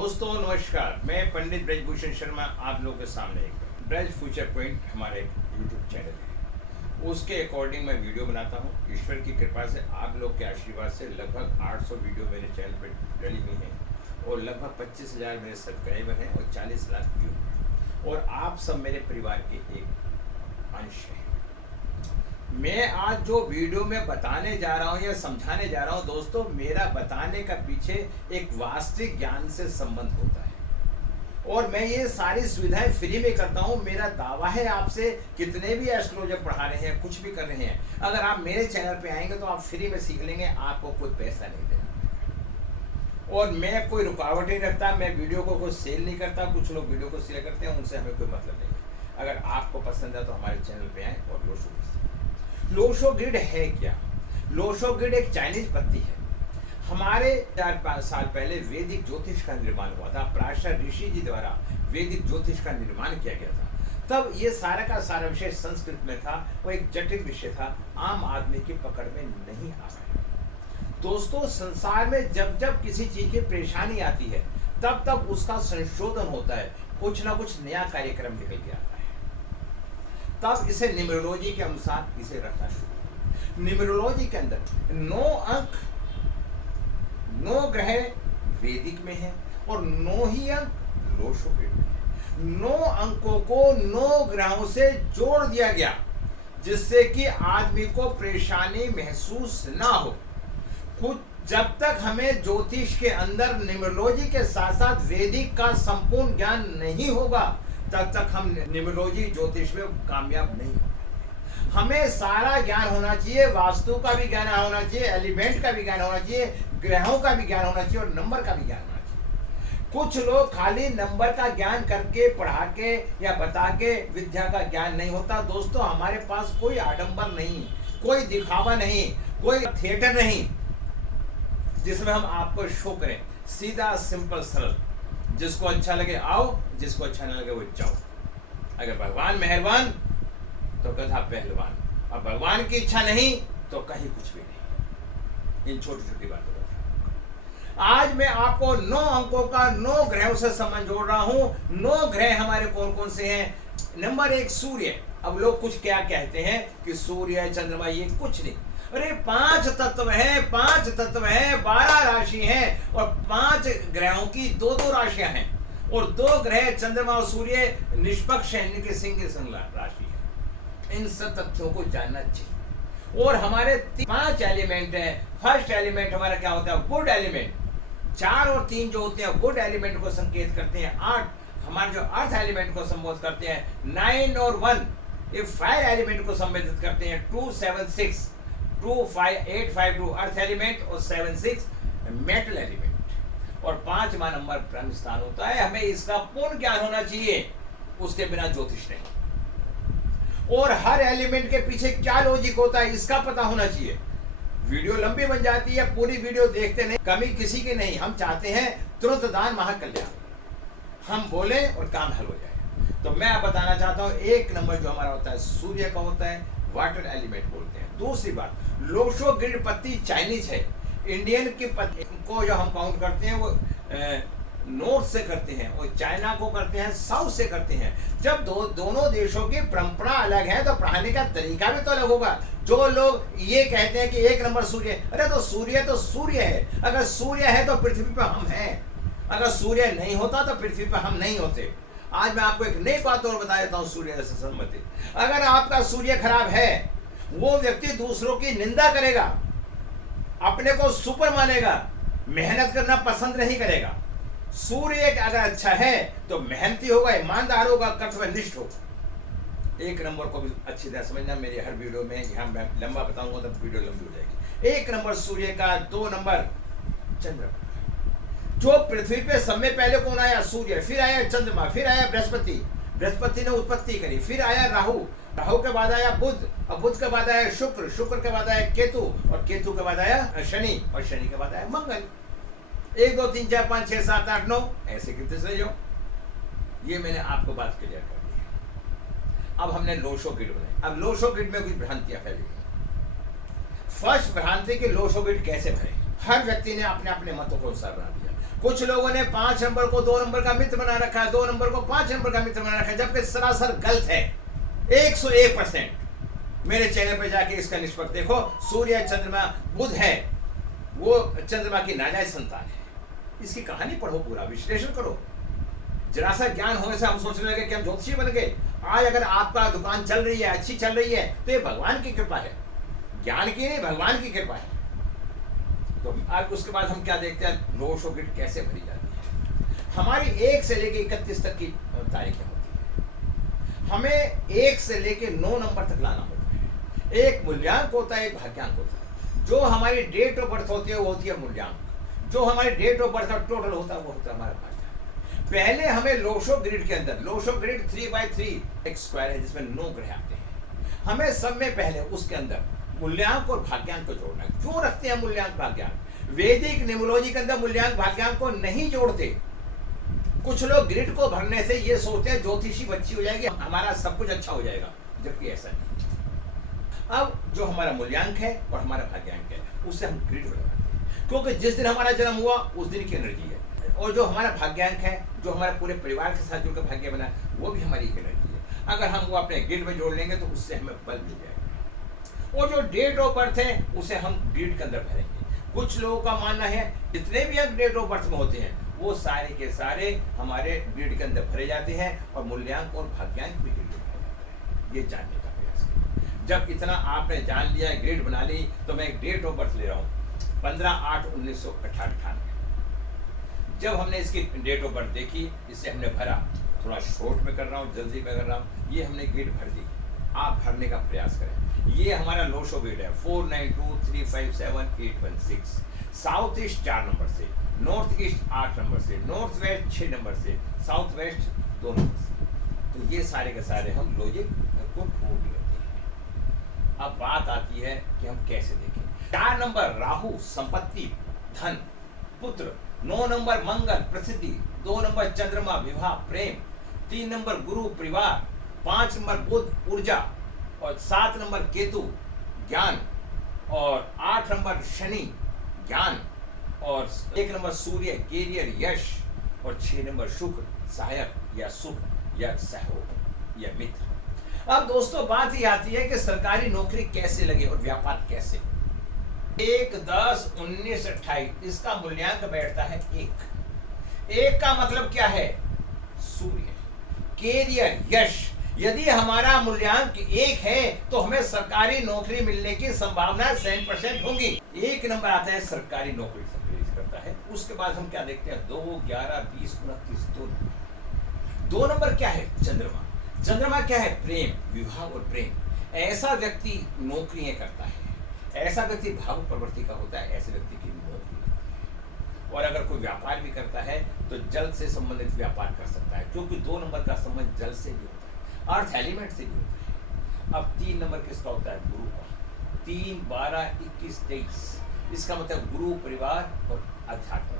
दोस्तों नमस्कार, मैं पंडित ब्रजभूषण शर्मा आप लोगों के सामने एक ब्रज फ्यूचर पॉइंट हमारा एक यूट्यूब चैनल है। उसके अकॉर्डिंग मैं वीडियो बनाता हूँ। ईश्वर की कृपा से आप लोग के आशीर्वाद से लगभग 800 वीडियो मेरे चैनल पर डली हुई हैं और लगभग 25,000 मेरे सब्सक्राइबर हैं और 40 लाख व्यू हैं और आप सब मेरे परिवार के एक अंश हैं। मैं आज जो वीडियो में बताने जा रहा हूँ या समझाने जा रहा हूँ दोस्तों, मेरा बताने का पीछे एक वास्तविक ज्ञान से संबंध होता है और मैं ये सारी सुविधाएं फ्री में करता हूँ। मेरा दावा है आपसे, कितने भी एस्ट्रोलॉजर पढ़ा रहे हैं, कुछ भी कर रहे हैं, अगर आप मेरे चैनल पे आएंगे तो आप फ्री में सीख लेंगे, आपको कोई पैसा नहीं देना। और मैं कोई रुकावट नहीं रखता, मैं वीडियो को कोई सेल नहीं करता। कुछ लोग वीडियो को सेल करते हैं, उनसे हमें कोई मतलब नहीं है। अगर आपको पसंद है तो हमारे चैनल पे आए और लोशो ग्रिड है क्या? लोशो ग्रिड एक चाइनीज पत्ती है। हमारे 4-5 साल पहले वैदिक ज्योतिष का निर्माण हुआ था। प्राचीन ऋषि जी द्वारा वैदिक ज्योतिष का निर्माण किया गया था। तब ये सारा का सारा विषय संस्कृत में था, वो एक जटिल विषय था, आम आदमी की पकड़ में नहीं आ रहा है। दोस्तों, संसार में जब जब किसी चीज की परेशानी आती है तब तब उसका संशोधन होता है, कुछ ना कुछ नया कार्यक्रम निकल के आता है। तब इसे न्यूमरोलॉजी के अनुसार इसे रखना शुरू। न्यूमरोलॉजी के अंदर 9 अंक 9 ग्रह वैदिक में है और 9 ही अंक लोशो ग्रिड में है। 9 अंकों को 9 ग्रहों से जोड़ दिया गया जिससे कि आदमी को परेशानी महसूस ना हो। कुछ जब तक हमें ज्योतिष के अंदर न्यूमरोलॉजी के साथ साथ वैदिक का संपूर्ण ज्ञान नहीं होगा तब तक हम न्यूमरोलॉजी ज्योतिष में कामयाब नहीं होंगे। हमें सारा ज्ञान होना चाहिए, वास्तु का भी ज्ञान होना चाहिए, एलिमेंट का भी ज्ञान होना चाहिए, ग्रहों का भी ज्ञान होना चाहिए और नंबर का भी ज्ञान होना चाहिए। कुछ लोग खाली नंबर का ज्ञान करके, पढ़ा के या बता के विद्या का ज्ञान नहीं होता। दोस्तों, हमारे पास कोई आडंबर नहीं, कोई दिखावा नहीं, कोई थिएटर नहीं जिसमें हम आपको शो करें। सीधा सिंपल सरल, जिसको अच्छा लगे आओ, जिसको अच्छा ना लगे वो जाओ। अगर भगवान मेहरबान तो गधा पहलवान, और भगवान की इच्छा नहीं तो कहीं कुछ भी नहीं। इन छोटी छोटी बातों का आज मैं आपको 9 अंकों का 9 ग्रहों से संबंध जोड़ रहा हूं। 9 ग्रह हमारे कौन कौन से हैं? नंबर 1 सूर्य। अब लोग कुछ क्या कहते हैं कि सूर्य चंद्रमा, ये कुछ नहीं। अरे 5 तत्व हैं, 5 तत्व हैं, 12 राशि हैं और 5 ग्रहों की 2-2 राशियां हैं और 2 ग्रह चंद्रमा और सूर्य निष्पक्ष हैं, इनके सिंह राशि है। इन सब तथ्यों को जानना चाहिए। और हमारे 5 एलिमेंट हैं। फर्स्ट एलिमेंट हमारा क्या होता है? Good element. 4 और 3 जो होते हैं गुड एलिमेंट को संकेत करते हैं। 8 हमारे जो अर्थ एलिमेंट को संबोधित करते हैं। 9 और 1 ये फायर एलिमेंट को संबोधित करते हैं। 2, 7, 6 2, 5, 8, 5, 2 अर्थ एलिमेंट और 7, 6 मेटल एलिमेंट और 5वां नंबर ब्रह्म स्थान होता है। हमें इसका पूर्ण ज्ञान होना चाहिए, उसके बिना ज्योतिष नहीं। और हर एलिमेंट के पीछे क्या लॉजिक होता है इसका पता होना चाहिए। वीडियो लंबी बन जाती है, पूरी वीडियो देखते नहीं, कमी किसी की नहीं। हम चाहते हैं तुरंत दान महाकल्याण, हम बोले और काम हल हो जाए। तो मैं आप बताना चाहता हूं, 1 नंबर जो हमारा होता है सूर्य का होता है, वाटर एलिमेंट बोलते हैं। दूसरी बात, लोशो ग्रिड पत्ती चाइनीज है। इंडियन की पत्ती को जो हम काउंट करते हैं वो नॉर्थ से करते हैं और चाइना को करते हैं साउथ से करते हैं। जब दोनों देशों की परंपरा अलग है तो पढ़ाने का तरीका भी तो अलग होगा। जो लोग ये कहते हैं कि 1 नंबर सूर्य, अरे तो सूर्य है। अगर सूर्य है तो पृथ्वी पर हम हैं, अगर सूर्य नहीं होता तो पृथ्वी पर हम नहीं होते। आज मैं आपको एक नई बात और बता देता हूं सूर्य से संबंधित। अगर आपका सूर्य खराब है, वो व्यक्ति दूसरों की निंदा करेगा, अपने को सुपर मानेगा, मेहनत करना पसंद नहीं करेगा। सूर्य अगर अच्छा है तो मेहनती होगा, ईमानदार होगा, कर्तव्यनिष्ठ होगा। 1 नंबर को भी अच्छी तरह समझना। मेरे हर वीडियो में यहाँ मैं लंबा बताऊंगा तो वीडियो लंबी हो जाएगी। 1 नंबर सूर्य का, 2 नंबर चंद्रमा। जो पृथ्वी पे सब में पहले कौन आया? सूर्य, फिर आया चंद्रमा, फिर आया बृहस्पति ने उत्पत्ति करी, फिर आया राहु के बाद आया बुध, और बुध के बाद आया शुक्र के बाद आया केतु, और केतु के बाद आया शनि, और शनि के बाद आया मंगल। 1, 2, 3, 4, 5, 6, 7, 8, 9 ऐसे कितने से जो ये मैंने आपको बात क्लियर कर दी। अब हमने लोशो ग्रिड बनाई। अब लोशो ग्रिड में कुछ भ्रांतियां फैली। फर्स्ट भ्रांति की लोशो ग्रिड कैसे भरे? हर व्यक्ति ने अपने अपने मतों को अनुसार बना दिया। कुछ लोगों ने 5 नंबर को 2 नंबर का मित्र बना रखा है, 2 नंबर को 5 नंबर का मित्र बना रखा है, जबकि सरासर गलत है। 101%। मेरे चैनल पे जाके इसका निष्पक्ष देखो। सूर्य, चंद्रमा, बुध है, वो चंद्रमा की नाजायज संतान है। इसकी कहानी पढ़ो, पूरा विश्लेषण करो। जरा सा ज्ञान होने से हम सोचने लगे कि हम ज्योतिषी बन गए। आज अगर आपका दुकान चल रही है, अच्छी चल रही है, तो ये भगवान की कृपा है, ज्ञान की नहीं, भगवान की कृपा है। तो आज उसके बाद हम क्या देखते हैं, रोश और गिट कैसे भरी जाती है। हमारी 1 से लेके 31 तक की तारीखें होती है। हमें 1 से लेके 9 नंबर तक लाना होता है। एक मूल्यांक होता है, एक भाग्यांक होता है। जो हमारी डेट ऑफ बर्थ होती है वो होती है मूल्यांक। जो हमारी डेट ऑफ बर्थ टोटल होता है वो होता है हमारा भाग्यांक। पहले हमें लोशो ग्रिड के अंदर, लोशो ग्रिड 3/3 एक स्क्वायर है जिसमें 9 ग्रह आते हैं। हमें सब में पहले उसके अंदर मूल्यांक और भाग्यांक को जोड़ना है। क्यों रखते हैं मूल्यांक भाग्यांक? वैदिक न्यूमरोलॉजी के अंदर मूल्यांक भाग्यांक को नहीं जोड़ते। कुछ लोग ग्रिड को भरने से ये सोचते हैं ज्योतिषी बच्ची हो जाएगी, हमारा सब कुछ अच्छा हो जाएगा, जबकि ऐसा नहीं। अब जो हमारा मूल्यांक है और हमारा भाग्यांक है, उससे हम ग्रिड बनाते हैं, क्योंकि जिस दिन हमारा जन्म हुआ उस दिन की एनर्जी है। और जो हमारा भाग्यांक है, जो हमारे पूरे परिवार के साथ जुड़कर भाग्य बना, वो भी हमारी एनर्जी है। अगर हम वो अपने ग्रिड में जोड़ लेंगे तो उससे हमें बल मिल जाएगा। और जो डेट ऑफ बर्थ है उसे हम ग्रिड के अंदर भरेंगे। कुछ लोगों का मानना है जितने भी अंक डेट ऑफ बर्थ में होते हैं वो सारे के सारे हमारे ग्रिड के अंदर भरे जाते हैं, और मूल्यांक और भाग्यांक भी ग्रिड में भरे जाते हैं। ये जानने का प्रयास करें। जब इतना आपने जान लिया, ग्रिड बना ली, तो मैं एक डेट ऑफ बर्थ ले रहा हूँ, 15/8/1998। जब हमने इसकी डेट ऑफ बर्थ देखी, इससे हमने भरा, थोड़ा शॉर्ट में कर रहा हूँ, जल्दी में कर रहा हूँ, ये हमने ग्रिड भर दी। आप भरने का प्रयास करें। ये हमारा लोशो ग्रिड है, 492357816। साउथ ईस्ट 4 नंबर से, नॉर्थ ईस्ट 8 नंबर से, नॉर्थ वेस्ट 6 नंबर से, साउथ वेस्ट 2 नंबर से। तो ये सारे के सारे हम लॉजिक को ढूंढ लेते हैं। अब बात आती है कि हम कैसे देखें। 4 नंबर राहु, संपत्ति, धन, पुत्र। 9 नंबर मंगल, प्रसिद्धि। 2 नंबर चंद्रमा, विवाह, प्रेम। 3 नंबर गुरु, परिवार। 5 नंबर बुध, ऊर्जा। और 7 नंबर केतु, ज्ञान। और 8 नंबर शनि, ज्ञान। और 1 नंबर सूर्य, कैरियर, यश। और 6 नंबर शुक्र, सहायक या सुख या सहयोग या मित्र। अब दोस्तों बात ये आती है कि सरकारी नौकरी कैसे लगे और व्यापार कैसे। 1, 10, 19, 28 इसका मूल्यांक बैठता है 1। 1 का मतलब क्या है? सूर्य, कैरियर, यश। यदि हमारा मूल्यांक 1 है तो हमें सरकारी नौकरी मिलने की संभावना 100% होगी। 1 नंबर आता है सरकारी नौकरी करता है। उसके बाद हम क्या देखते हैं? 2, 11, 20, 29, 2 नंबर क्या है? चंद्रमा। चंद्रमा क्या है? प्रेम, विवाह और प्रेम। ऐसा व्यक्ति नौकरियां करता है, ऐसा व्यक्ति भावुक प्रवृत्ति का होता है, ऐसे व्यक्ति की नौकरी होती है। और अगर कोई व्यापार भी करता है तो जल से संबंधित व्यापार कर सकता है, क्योंकि 2 नंबर का संबंध जल से भी होता है, अर्थ एलिमेंट से भी होता है। अब 3 नंबर किसका होता है? गुरु का। 3, 12, 21, 23 इसका मतलब गुरु, परिवार और अध्यात्म।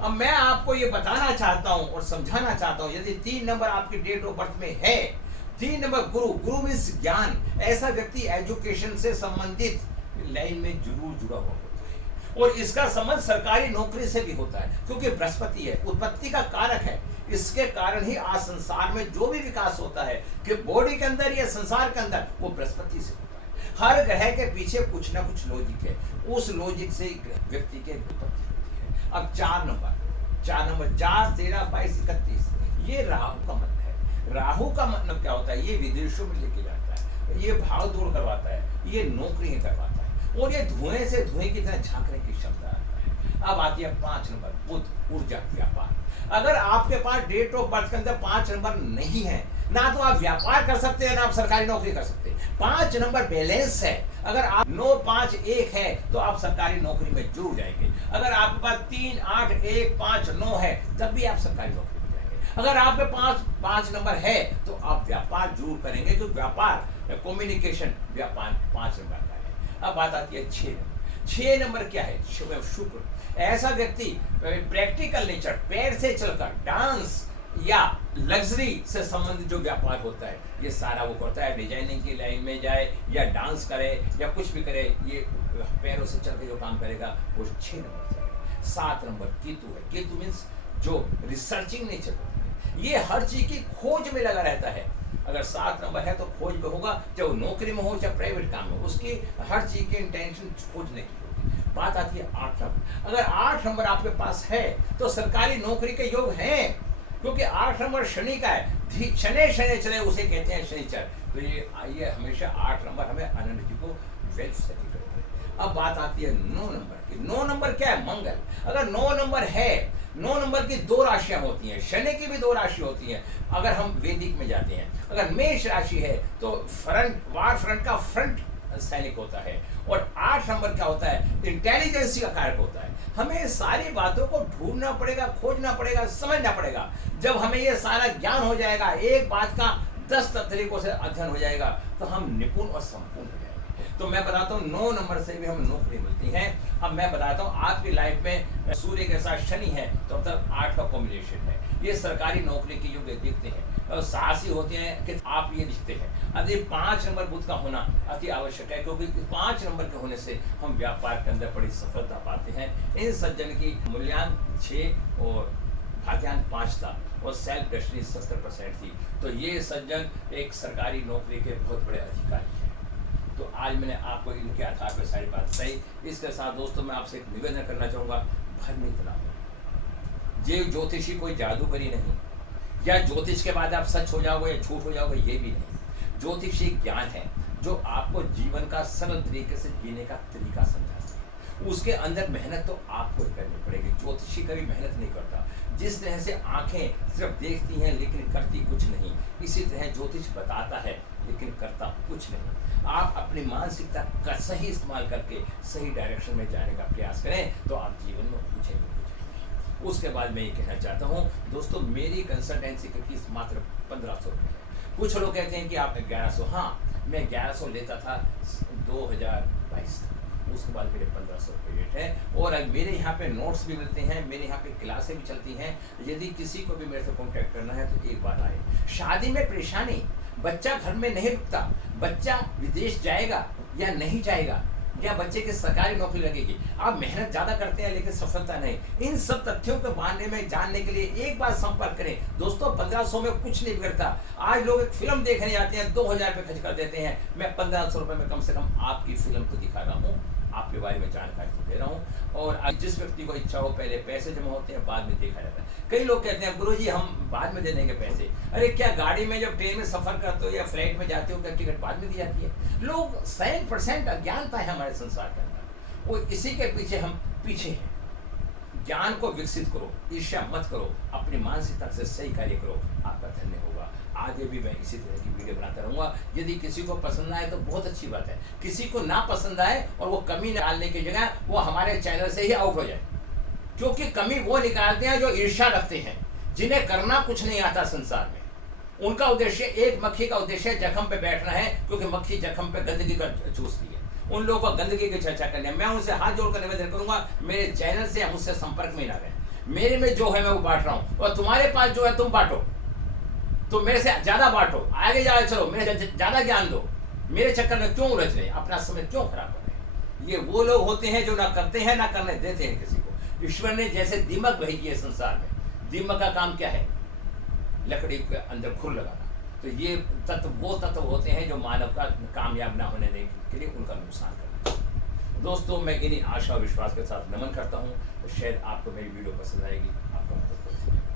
अब मैं आपको ये बताना चाहता हूं और समझाना चाहता हूं, यदि 3 नंबर आपकी डेट ऑफ बर्थ में है, 3 नंबर गुरु, गुरु मीन्स ज्ञान, ऐसा व्यक्ति एजुकेशन से संबंधित लाइन में जरूर जुड़ा हुआ होता है। और इसका संबंध सरकारी नौकरी से भी होता है, क्योंकि बृहस्पति है, उत्पत्ति का कारक है। इसके कारण ही आज संसार में जो भी विकास होता है कि बॉडी के अंदर या संसार के अंदर, वो बृहस्पति से होता है। हर ग्रह के पीछे कुछ ना कुछ लॉजिक है, उस लॉजिक से व्यक्ति की उत्पत्ति होती है। अब 4 नंबर 4, 13, 22, 31 ये राहु का मतलब है। राहु का मतलब क्या होता है? ये विदेशों में लेके जाता है, ये भाग दौड़ करवाता है, ये नौकरियां करवाता है, और ये धुएं से धुएं की तरह झांकने की क्षमता रखता है। अब आती है 5 नंबर बुध, ऊर्जा, व्यापार। अगर आपके पास डेट ऑफ बर्थ के अंदर 5 नंबर नहीं है, ना तो आप व्यापार कर सकते हैं ना आप सरकारी नौकरी कर सकते हैं। 5 नंबर बैलेंस है। अगर आप 9, 5, 1 है तो आप सरकारी नौकरी में जरूर जाएंगे। अगर आपके पास 3, 8, 1, 5, 9 है तब भी आप सरकारी नौकरी में जाएंगे। अगर आपके पास 5 नंबर है तो आप व्यापार जरूर करेंगे, तो व्यापार कम्युनिकेशन व्यापार 5 नंबर का है। अब बात आती है 6 नंबर। 6 नंबर क्या है? शुक्र। ऐसा व्यक्ति प्रैक्टिकल नेचर, पैर से चलकर डांस या लग्जरी से संबंधित जो व्यापार होता है, ये सारा वो करता है। डिजाइनिंग की लाइन में जाए या डांस करे या कुछ भी करे, ये पैरों से चल के जो काम करेगा वो 6 नंबर से। 7 नंबर केतु है। केतु मीन्स जो रिसर्चिंग नेचर होता है, ये हर चीज की खोज में लगा रहता है। अगर 7 नंबर है तो खोज में होगा, चाहे वो नौकरी में हो चाहे प्राइवेट काम में, उसकी हर चीज की इंटेंशन खोजने की होगी। बात आती है 8 नंबर। अगर 8 नंबर आपके पास है तो सरकारी नौकरी के योग हैं, क्योंकि 8 नंबर शनि का है। शनि शनि चले उसे कहते हैं शनिचर। तो ये हमेशा 8 नंबर हमें आनंद जी को वेल्थ सेटिंग करता है। अब बात आती है 9 नंबर की। 9 नंबर क्या है? मंगल। अगर 9 नंबर है, 9 नंबर की 2 राशियां होती हैं, शनि की भी 2 राशि होती हैं। अगर हम वैदिक में जाते हैं, अगर मेष राशि है तो वार फ्रंट का फ्रंट सैनिक होता है, और 8 नंबर क्या होता है? इंटेलिजेंसी का कारक होता है। हमें सारी बातों को ढूंढना पड़ेगा, खोजना पड़ेगा, समझना पड़ेगा। जब हमें ये सारा ज्ञान हो जाएगा, एक बात का 10 तरीकों से अध्ययन हो जाएगा, तो हम निपुण और संपूर्ण हो जाएंगे। तो मैं बताता हूँ 9 नंबर से भी हमें नौकरी मिलती है। अब मैं बताता हूँ आपकी लाइफ में सूर्य के साथ शनि है तो अब तक 8 का कॉम्बिनेशन है। ये सरकारी नौकरी के योग देखते हैं और साहसी होते हैं कि आप ये लिखते हैं। अति 5 नंबर बुध का होना अति आवश्यक है, क्योंकि 5 नंबर के होने से हम व्यापार के अंदर बड़ी सफलता पाते हैं। इन सज्जन की मूल्यांक 6 और भाग्यांक 5 था और सेल्फ डेस्टिनी 70% थी। तो ये सज्जन एक सरकारी नौकरी के बहुत बड़े अधिकारी हैं। तो आज मैंने आपको इनके आधार पर सारी बात बताई। इसके साथ दोस्तों मैं आपसे एक निवेदन करना चाहूँगा, भ्रमित ना हो। ये ज्योतिषी कोई जादूगरी नहीं, या ज्योतिष के बाद आप सच हो जाओगे या झूठ हो जाओगे, ये भी नहीं। ज्योतिष एक ज्ञान है जो आपको जीवन का सरल तरीके से जीने का तरीका समझाता है। उसके अंदर मेहनत तो आपको ही करनी पड़ेगी। ज्योतिषी कभी मेहनत नहीं करता। जिस तरह से आंखें सिर्फ देखती हैं लेकिन करती कुछ नहीं, इसी तरह ज्योतिष बताता है लेकिन करता कुछ नहीं। आप अपनी मानसिकता का सही इस्तेमाल करके सही डायरेक्शन में जाने का प्रयास करें तो आप जीवन में कुछ नहीं। उसके बाद मैं ये कहना चाहता हूँ दोस्तों, मेरी कंसल्टेंसी की फीस मात्र 1500 रुपये है। कुछ लोग कहते हैं कि आप 1100, हाँ मैं 1100 लेता था 2022 तक, उसके बाद मेरे 1500 रुपये रेट है। और मेरे यहाँ पे नोट्स भी मिलते हैं, मेरे यहाँ पे क्लासें भी चलती हैं। यदि किसी को भी मेरे से कॉन्टैक्ट करना है तो एक बात आए। शादी में परेशानी, बच्चा घर में नहीं रुकता, बच्चा विदेश जाएगा या नहीं जाएगा, या बच्चे की सरकारी नौकरी लगेगी, आप मेहनत ज़्यादा करते हैं लेकिन सफलता नहीं, इन सब तथ्यों के बारे में जानने के लिए एक बार संपर्क करें। दोस्तों 1500 में कुछ नहीं बिगड़ता। आज लोग एक फिल्म देखने जाते हैं 2000 रुपये खर्च कर देते हैं। मैं 1500 रुपये में कम से कम आपकी फिल्म को दिखा रहा हूँ, आपके बारे में जानकारी तो दे रहा हूँ। और जिस व्यक्ति को इच्छा हो, पहले पैसे जमा होते हैं, बाद में देखा जाता है। कई लोग कहते हैं गुरुजी हम बाद में दे देंगे पैसे। अरे क्या गाड़ी में जब ट्रेन में सफर करते हो या फ्लाइट में जाते हो क्या टिकट बाद में दी जाती है? लोग 100% अज्ञानता है हमारे संसार के अंदर, वो इसी के पीछे हम पीछे हैं। ज्ञान को विकसित करो, ईर्ष्या मत करो, अपनी मानसिकता से सही कार्य करो, आपका धन्य होगा। आगे भी मैं इसी तरह की वीडियो बनाता रहूँगा। यदि किसी को पसंद आए तो बहुत अच्छी बात है, किसी को ना पसंद आए और वो कमी निकालने की जगह वो हमारे चैनल से ही आउट हो जाए, क्योंकि कमी वो निकालते हैं जो ईर्ष्या रखते हैं, जिन्हें करना कुछ नहीं आता संसार में। उनका उद्देश्य, एक मक्खी का उद्देश्य जख्म पे बैठना है, क्योंकि मक्खी जख्म पे गंदगी का चूसती है। उन लोगों को गंदगी की चर्चा करनी है। मैं उनसे हाथ जोड़कर निवेदन करूंगा, मेरे चैनल से या मुझसे संपर्क में ना रहें। मेरे में जो है मैं वो बांट रहा हूँ, और तुम्हारे पास जो है तुम बांटो, तो मेरे से ज्यादा बांटो, आगे जाए चलो, मेरे ज्यादा ज्ञान दो। मेरे चक्कर में क्यों उलझ रहे हैं, अपना समय क्यों खराब कर रहे हैं? ये वो लोग होते हैं जो ना करते हैं ना करने देते हैं किसी को। ईश्वर ने जैसे दीमक भेजी है संसार में, दीमक का काम क्या है? लकड़ी के अंदर खुर लगाना। तो ये तत्व वो तत्व होते हैं जो मानव का कामयाब ना होने देने के लिए उनका नुकसान करते हैं। दोस्तों मैं इन्हीं आशा और विश्वास के साथ नमन करता हूँ। तो शायद आपको मेरी वीडियो पसंद आएगी।